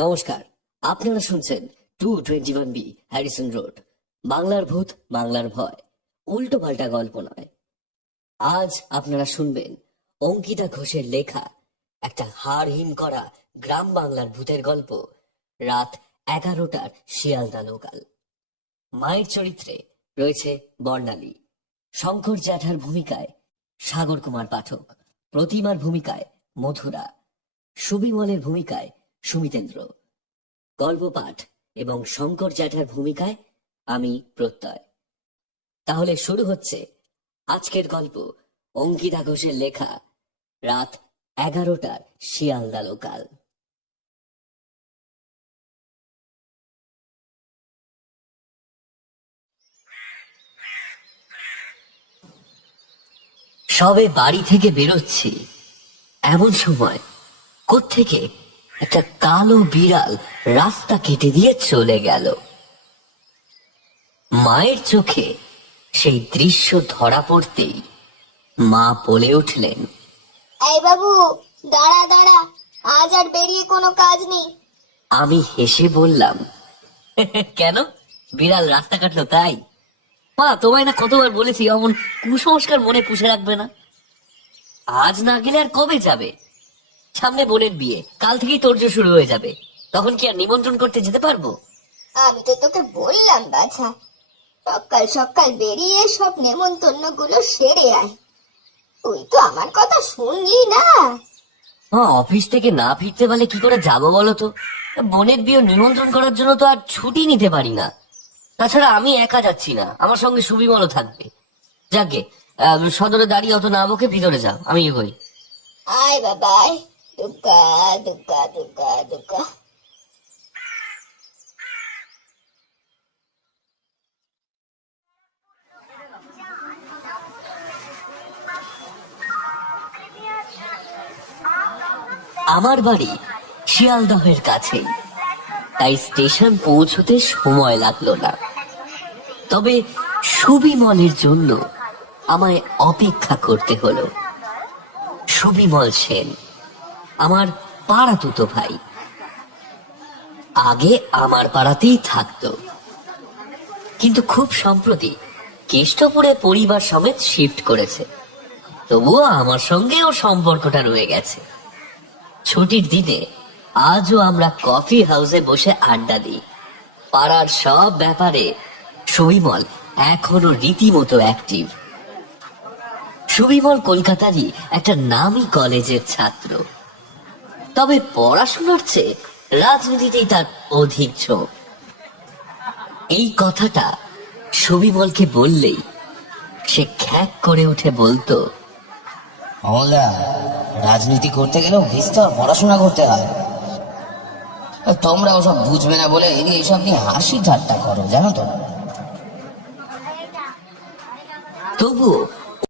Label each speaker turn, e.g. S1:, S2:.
S1: নমস্কার, আপনারা শুনছেন two twenty one B Harrison road বাংলার ভূত, বাংলার ভয়। উল্টো পাল্টা গল্প নয়। আজ আপনারা শুনবেন অঙ্কিতা ঘোষের লেখা, একটা হাড়হীন করা গ্রাম বাংলার ভূতের গল্প, রাত এগারোটার শিয়ালদা লোকাল। মায়ের চরিত্রে রয়েছে বর্ণালী। শঙ্কর জ্যাঠার ভূমিকায় সাগর কুমার পাঠক, প্রতিমার ভূমিকায় মধুরা সুবিমলের ভূমিকায় সুমিতেন্দ্র। গল্প পাঠ এবং শঙ্কর জ্যাঠার ভূমিকায় আমি প্রত্যয়। তাহলে শুরু হচ্ছে আজকের গল্প অঙ্কিতা ঘোষের লেখা রাত এগারোটার শিয়ালদা লোকাল। সবে বাড়ি থেকে বেরোচ্ছি। এমন সময় কোত্থেকে একটা কালো বিড়াল রাস্তা কেটে দিয়ে চলে গেল। মায়ের চোখে সেই দৃশ্য ধরা পড়তেই মা বলে উঠলেন
S2: এই বাবু দাঁড়া দাঁড়া আজ আর বেরিয়ে কোনো কাজ নেই।
S1: আমি হেসে বললাম কেন? বিড়াল রাস্তা কাটলো তাই? মা তোমায় না কতবার বলেছি অমন কুসংস্কার মনে পুষে রাখবে না? আজ না গেলে আর কবে যাবে? সামনে বোনের বিয়ে। কাল থেকেই তোরজো শুরু হয়ে যাবে। তখন কি আর নিমন্ত্রণ করতে যেতে পারব?
S2: আমি তো তোকে বললাম বাছা। সকাল সকাল বেরিয়ে সব নেমন্তন্নগুলো সেরে আয়। তুই তো আমার কথা শুনলি না।
S1: হ্যাঁ অফিস থেকে না ফিরতে পারলে কি করে যাব বলো তো? বোনের বিয়ে নিমন্ত্রণ করার জন্য তো আর ছুটি নিতে পারি না। তাছাড়া আমি একা যাচ্ছি না। আমার সঙ্গে সুবিমলও থাকবে। যাকে সদরে দাঁড়িয়ে অত না বকে ভিতরে যাও আমি এগোই।
S2: আয় বাবা
S1: আমার বাড়ি শিয়ালদহের কাছেই, তাই স্টেশন পৌঁছতে সময় লাগল না। তবে সুবিমলের জন্য আমায় অপেক্ষা করতে হলো। সুবিমল সেন। আমার পাড়া তুতো ভাই। আগে আমার পাড়াতেই থাকতো। কিন্তু খুব সম্প্রতি কেষ্টপুরে পরিবার সমেত শিফট করেছে। তবুও আমার সঙ্গে ওর সম্পর্কটা রয়ে গেছে। ছুটির দিনে আজও আমরা কফি হাউসে বসে আড্ডা দিই। পাড়ার সব ব্যাপারে সুবিমল এখনও রীতিমতো অ্যাক্টিভ সুবিমল কলকাতারই একটা নামী কলেজের ছাত্র। তবে পড়াশোনার চেয়ে রাজনীতিতেই তার অধিক ঝোঁক। এই কথাটা সুবিমলকে বললেই সে খ্যাক করে উঠে বলতো
S3: অমলদা রাজনীতি করতে গেলেও বিস্তর পড়াশোনা করতে হয়। তোমরা ওসব বুঝবে না বলে এই এইসব নিয়ে হাসি ঠাট্টা করো জানো তো?
S1: তবুও